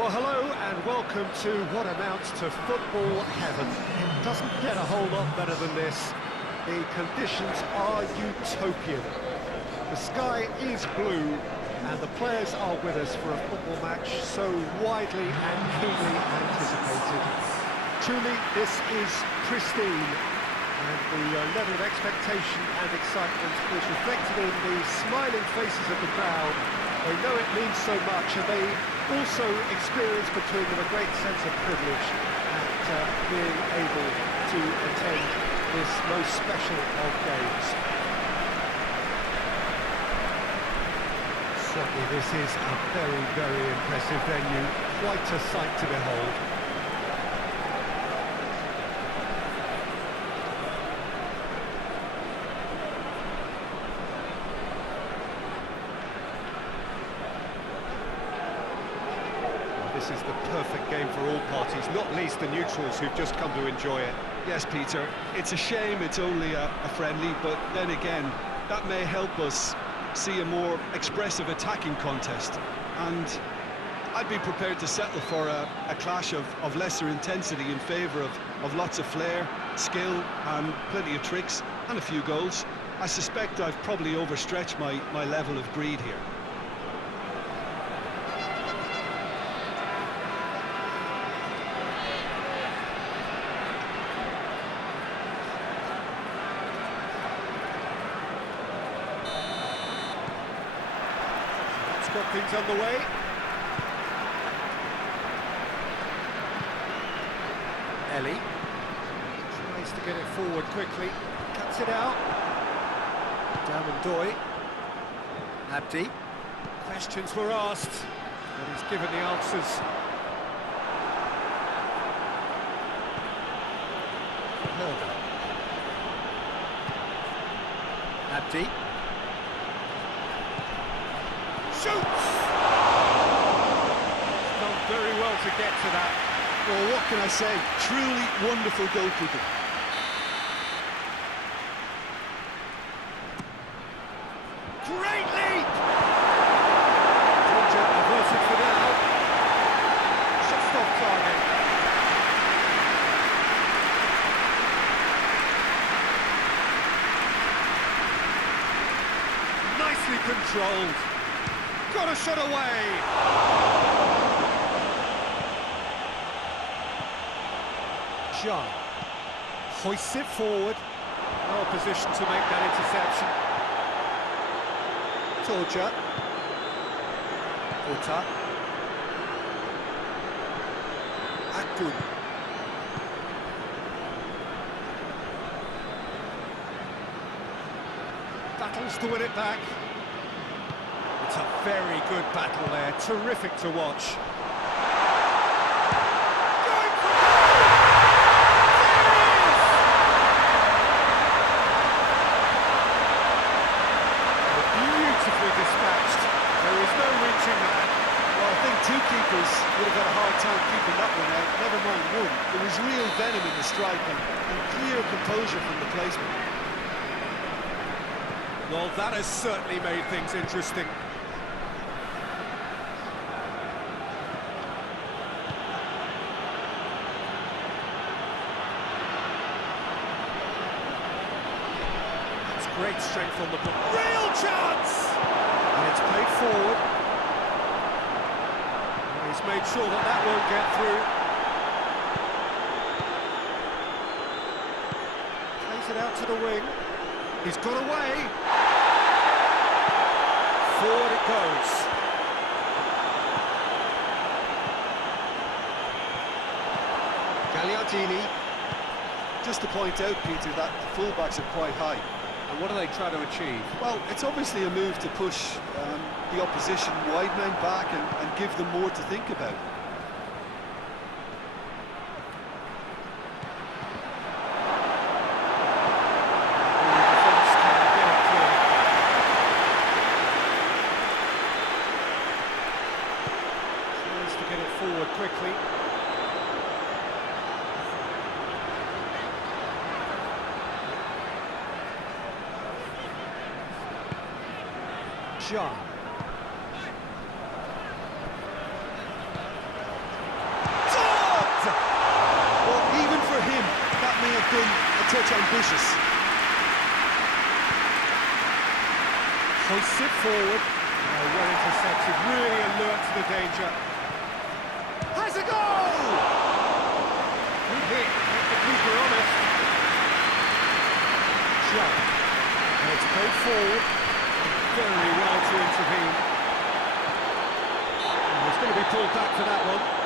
Well, hello and welcome to what amounts to football heaven. It doesn't get a whole lot better than this. The conditions are utopian. The sky is blue and the players are with us for a football match so widely and keenly anticipated. Truly, this is pristine, and the level of expectation and excitement is reflected in the smiling faces of the crowd. They know it means so much, and they also experience between them a great sense of privilege at being able to attend this most special of games. Certainly this is a very, very impressive venue, quite a sight to behold. This is the perfect game for all parties, not least the neutrals who've just come to enjoy it. Yes, Peter, it's a shame it's only a friendly, but then again, that may help us see a more expressive attacking contest. And I'd be prepared to settle for a clash of lesser intensity in favour of lots of flair, skill, and plenty of tricks, and a few goals. I suspect I've probably overstretched my level of greed here. Got things underway. Ellie tries to get it forward quickly, cuts it out. Damandoy. Abdi. Questions were asked, and he's given the answers. Herder. Abdi. Shoots! Done very well to get to that. Well, what can I say? Truly wonderful goalkeeping. Great leap! Georgia averted for now. Just off target. Nicely controlled. Got a shot away! Jean hoists it forward. Well positioned to make that interception. Torja. Otter. Akun. Battles to win it back. It's a very good battle there, terrific to watch. Going for beautifully dispatched. There is no reaching that. Well, I think two keepers would have had a hard time keeping that one out, never mind one. There was real venom in the strike and clear composure from the placement. Well, that has certainly made things interesting. Great strength on the ball. Real chance! And it's played forward. And he's made sure that that won't get through. Plays it out to the wing. He's got away. Forward it goes. Gagliardini. Just to point out, Peter, that the fullbacks are quite high. And what are they trying to achieve? Well, it's obviously a move to push the opposition wide men back and give them more to think about. Tries to get it forward quickly. Jean. suspicious. Hoists it forward. Oh, well intercepted, really alert to the danger. Has a goal! Good hit, kept the keeper honest. Shot. And it's played forward. Very well to intervene. And it's going to be pulled back for that one.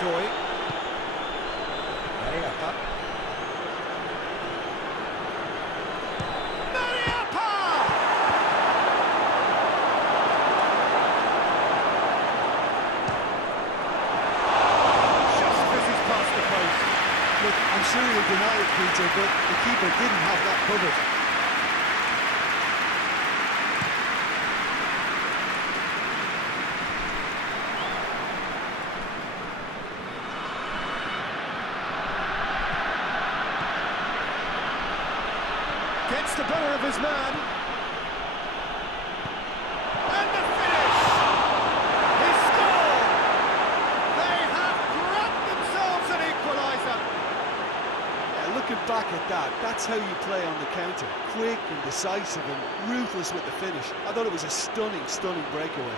Joy. Mariappa. Mariappa! Just misses past the post. Look, I'm sure he'll deny it, Peter, but the keeper didn't have that covered. Gets the better of his man. And the finish! He scored! They have grabbed themselves an equaliser. Yeah, looking back at that, that's how you play on the counter. Quick and decisive and ruthless with the finish. I thought it was a stunning, stunning breakaway.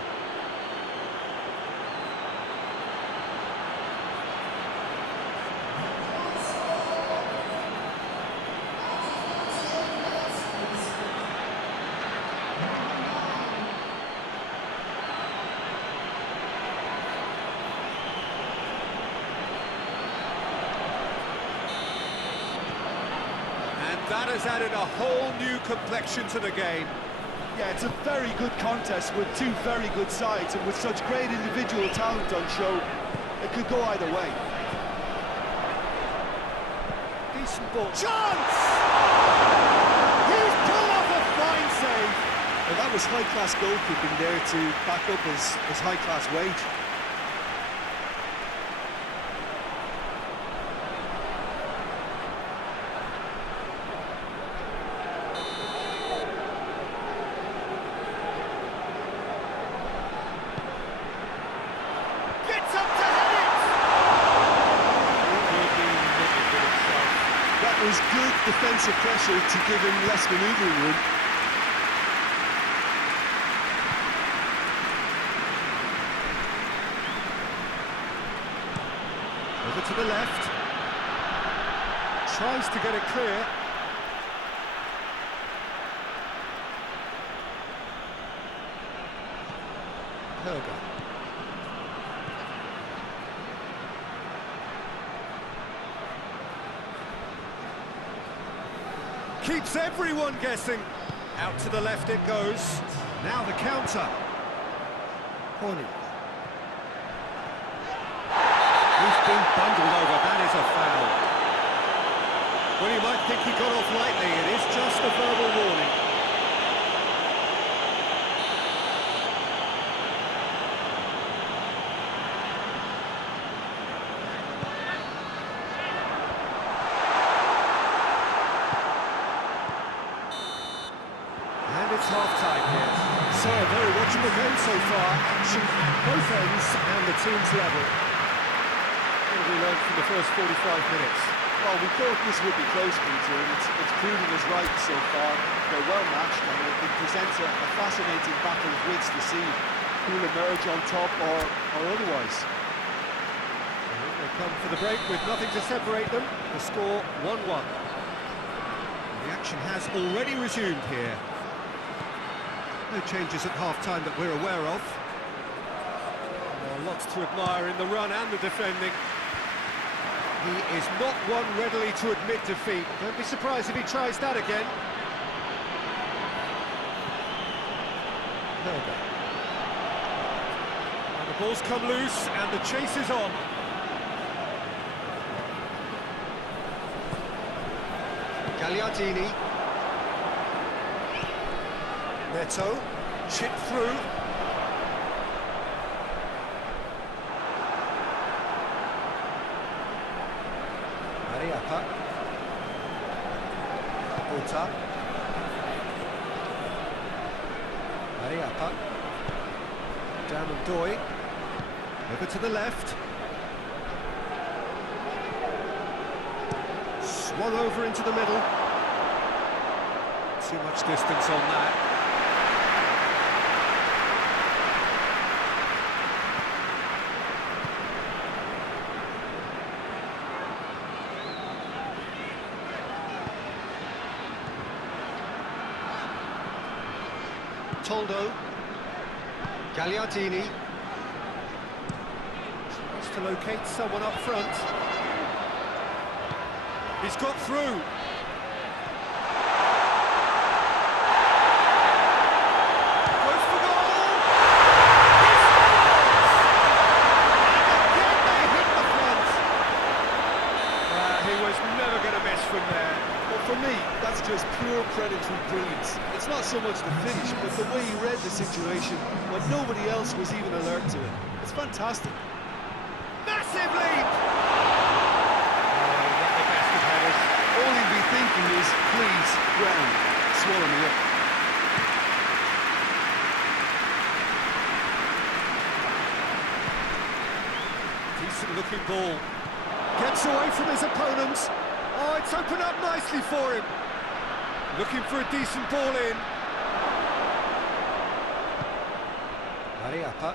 That has added a whole new complexion to the game. Yeah, it's a very good contest with two very good sides, and with such great individual talent on show, it could go either way. Decent ball. Chance! He's pulled off a fine save. Well, that was high-class goalkeeping there to back up his high-class wage. Was good defensive pressure to give him less manoeuvring room. Over to the left. Tries to get it clear. Helga. Keeps everyone guessing. Out to the left it goes. Now the counter. Corny. He's been bundled over. That is a foul. Well, you might think he got off lightly. It is just a verbal warning. It's half-time here. So, a very watchable game so far. Action at both ends and the team's level. What have we learned from the first 45 minutes? Well, we thought this would be close, Peter, and it's proving us right so far. They're well matched, and it presents a fascinating battle of wits to see who'll emerge on top or otherwise. They come for the break with nothing to separate them. The score 1-1. The action has already resumed here. No changes at half-time that we're aware of. Lots to admire in the run and the defending. He is not one readily to admit defeat. Don't be surprised if he tries that again. Helga. And the ball's come loose, and the chase is on. Gagliardini. Neto, chipped through. Mariappa. Otter. Mariappa. Down and Doy. Over to the left. Swung over into the middle. Too much distance on that. Toldo. Gagliardini. Tries to locate someone up front. He's got through. Goes for goal! He scores! And again they hit the front. He was never going to miss from there. Well, for me, that's just pure predatory brilliance. It's not so much the finish, but the way he read the situation when nobody else was even alert to it. It's fantastic. Massive leap! All he'd be thinking is, please, ground, swallow me up. Decent looking ball. Gets away from his opponents. Oh, it's opened up nicely for him. Looking for a decent ball in. Mariappa.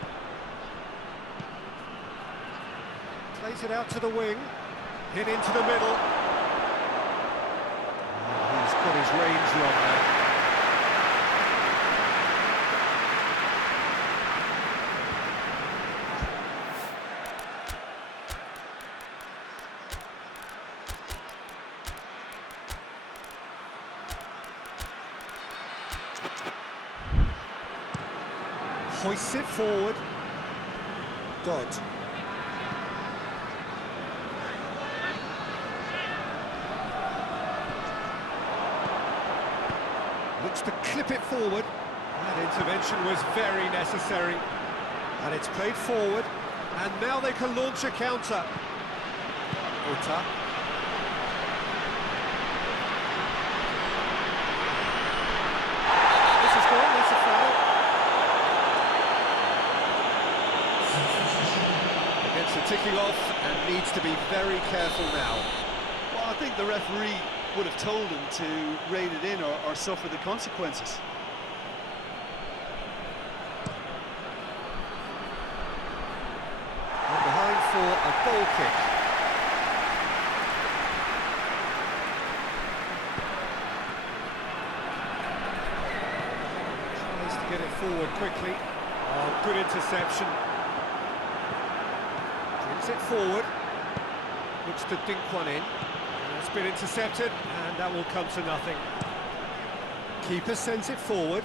Plays it out to the wing. Hit into the middle. He's got his range wrong there. Hoists it forward. Dodd. Looks to clip it forward. That intervention was very necessary. And it's played forward. And now they can launch a counter. Otter. This is gone, that's a foul. Against the ticking off and needs to be very careful now. Well, I think the referee would have told him to rein it in or suffer the consequences. And behind for a goal kick. Tries to get it forward quickly. Oh, good interception. Brings it forward. Looks to dink one in. It's been intercepted, and that will come to nothing. Keeper sends it forward.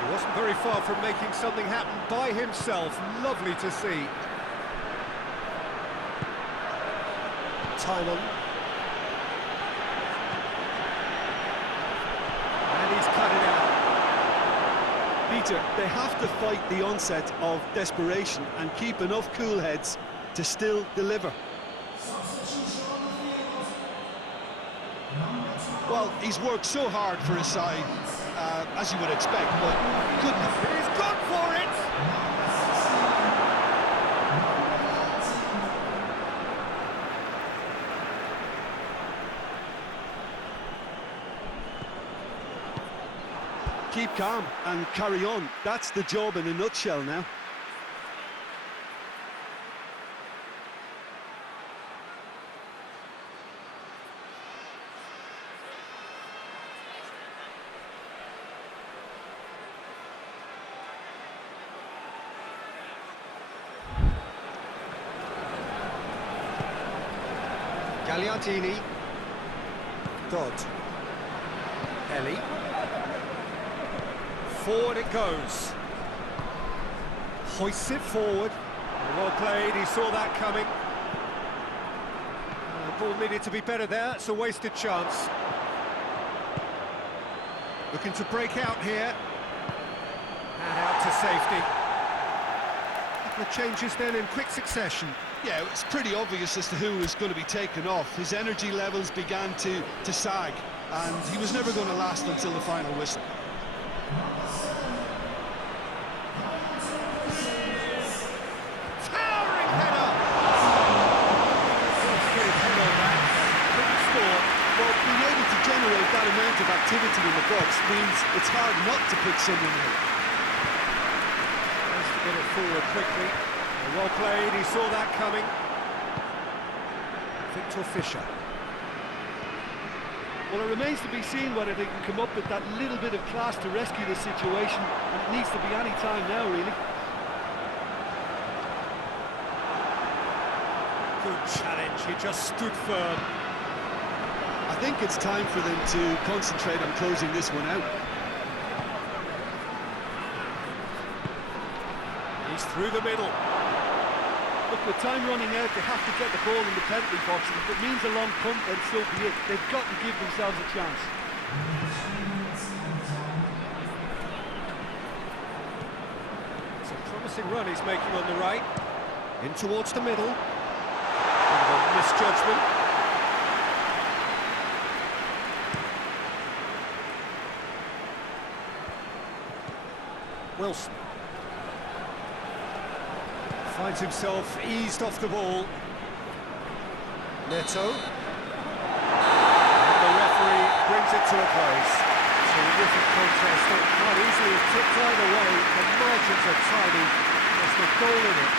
He wasn't very far from making something happen by himself. Lovely to see. Timon. And he's cut it out. Peter, they have to fight the onset of desperation and keep enough cool heads to still deliver. Well, he's worked so hard for his side, as you would expect, but goodness. He's gone for it! Keep calm and carry on. That's the job in a nutshell now. Gagliardini. Dodd. Ellie. Forward it goes. Hoists it forward. Well played, he saw that coming. The ball needed to be better there, it's a wasted chance. Looking to break out here. And out to safety. A couple of changes then in quick succession. Yeah, it's pretty obvious as to who was going to be taken off. His energy levels began to sag, and he was never going to last until the final whistle. Towering header! Good head on that. Couldn't score. Well, being able to generate that amount of activity in the box means it's hard not to pick someone out. Nice to get it forward quickly. Well played, he saw that coming. Victor Fisher. Well, it remains to be seen whether they can come up with that little bit of class to rescue the situation, and it needs to be any time now, really. Good challenge, he just stood firm. I think it's time for them to concentrate on closing this one out. He's through the middle. Look, with time running out, they have to get the ball in the penalty box, and if it means a long punt, then so be it. They've got to give themselves a chance. It's a promising run he's making on the right. In towards the middle. Bit of a misjudgment. Wilson. Finds himself eased off the ball. Neto. And the referee brings it to a close. Terrific contest that might easily have tipped either way. The margins are tiny. There's the goal in it.